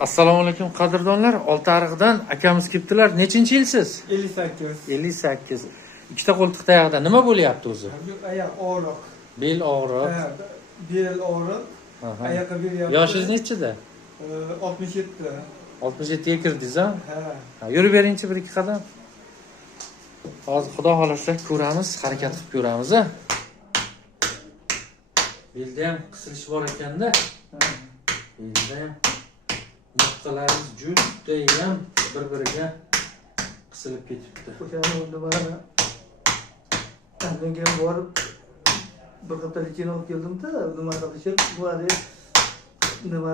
Assalomu alaykum qadrdonlar. Oltiariqdan akamiz kelibdilar. Nechinchi yilsiz? 58. 58. Ikkita qo'ltiq tayog'ida nima bo'lyapti o'zi? Oyoq og'riq. Bel og'riq. Bel og'riq. Oyoqqa beryapti. Yoshingiz nechida? 67. 67 ga kirdingiz, ha? Ha. Yurib beringchi bir ikki qadam. Hozir xudo xolasa ko'ramiz, harakat qilib ko'ramiz, ha? Belda ham qisilish bor ekanda. Belda ham nuqtalaringiz judayam bir-biriga qisilib ketibdi. O'shani nimani menga borib bir qator ichini olib keldim-da, nima qilishib, bu hali nima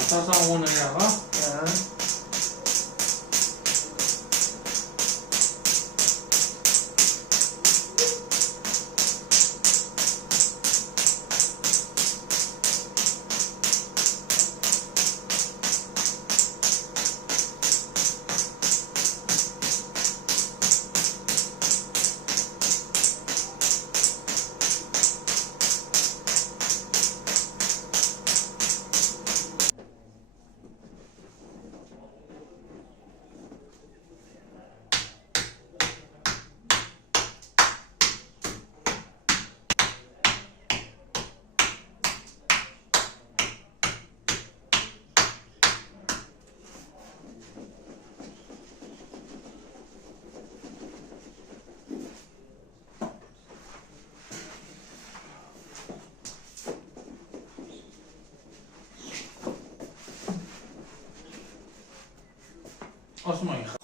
asosan o'ng oyoq, ha?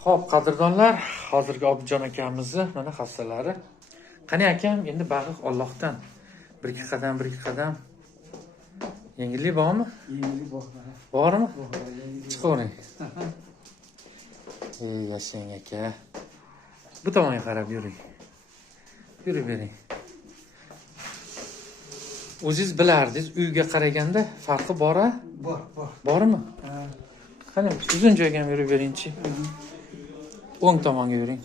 Xo'p, qadrdonlar, hozirgi Obidjon akamizni mana xassalari. Qani akam, endi bag'riq Allohdan. Bir ikki qadam. Yengillik bormi? yengil bor. Bormi? Chiqavering. Ey, yashang aka. Bu tomonga qarab yuring. Yurib bering. O'zingiz bilardingiz, uyga qaraganda farqi bor-a? Bor. Bormi? Qani, uzun joyga ham yurib beringchi. O'ng tomonga yuring.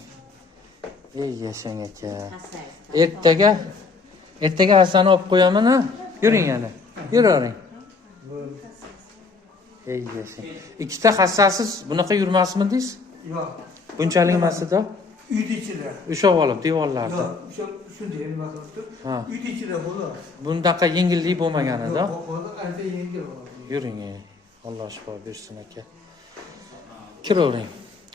Ey, yashang aka. Ertaga Hasanni olib qo'yaman, ha? Yuring yana. Yuravering. Ey, yashang. Ikkita hassasiz bunaqa yurmasmidingiz? Yo'q. Bunchalik emas-da. Uyda ichida. Ushab olib devorlarda. Yo'q, shunday nima qilibdi? Ha. Uyda ichida bo'ladi. Bundaqa yengillik bo'lmaganida. Hozir ancha yengil bo'ladi. Yuring. Alloh shifo bersin aka. Kiravering.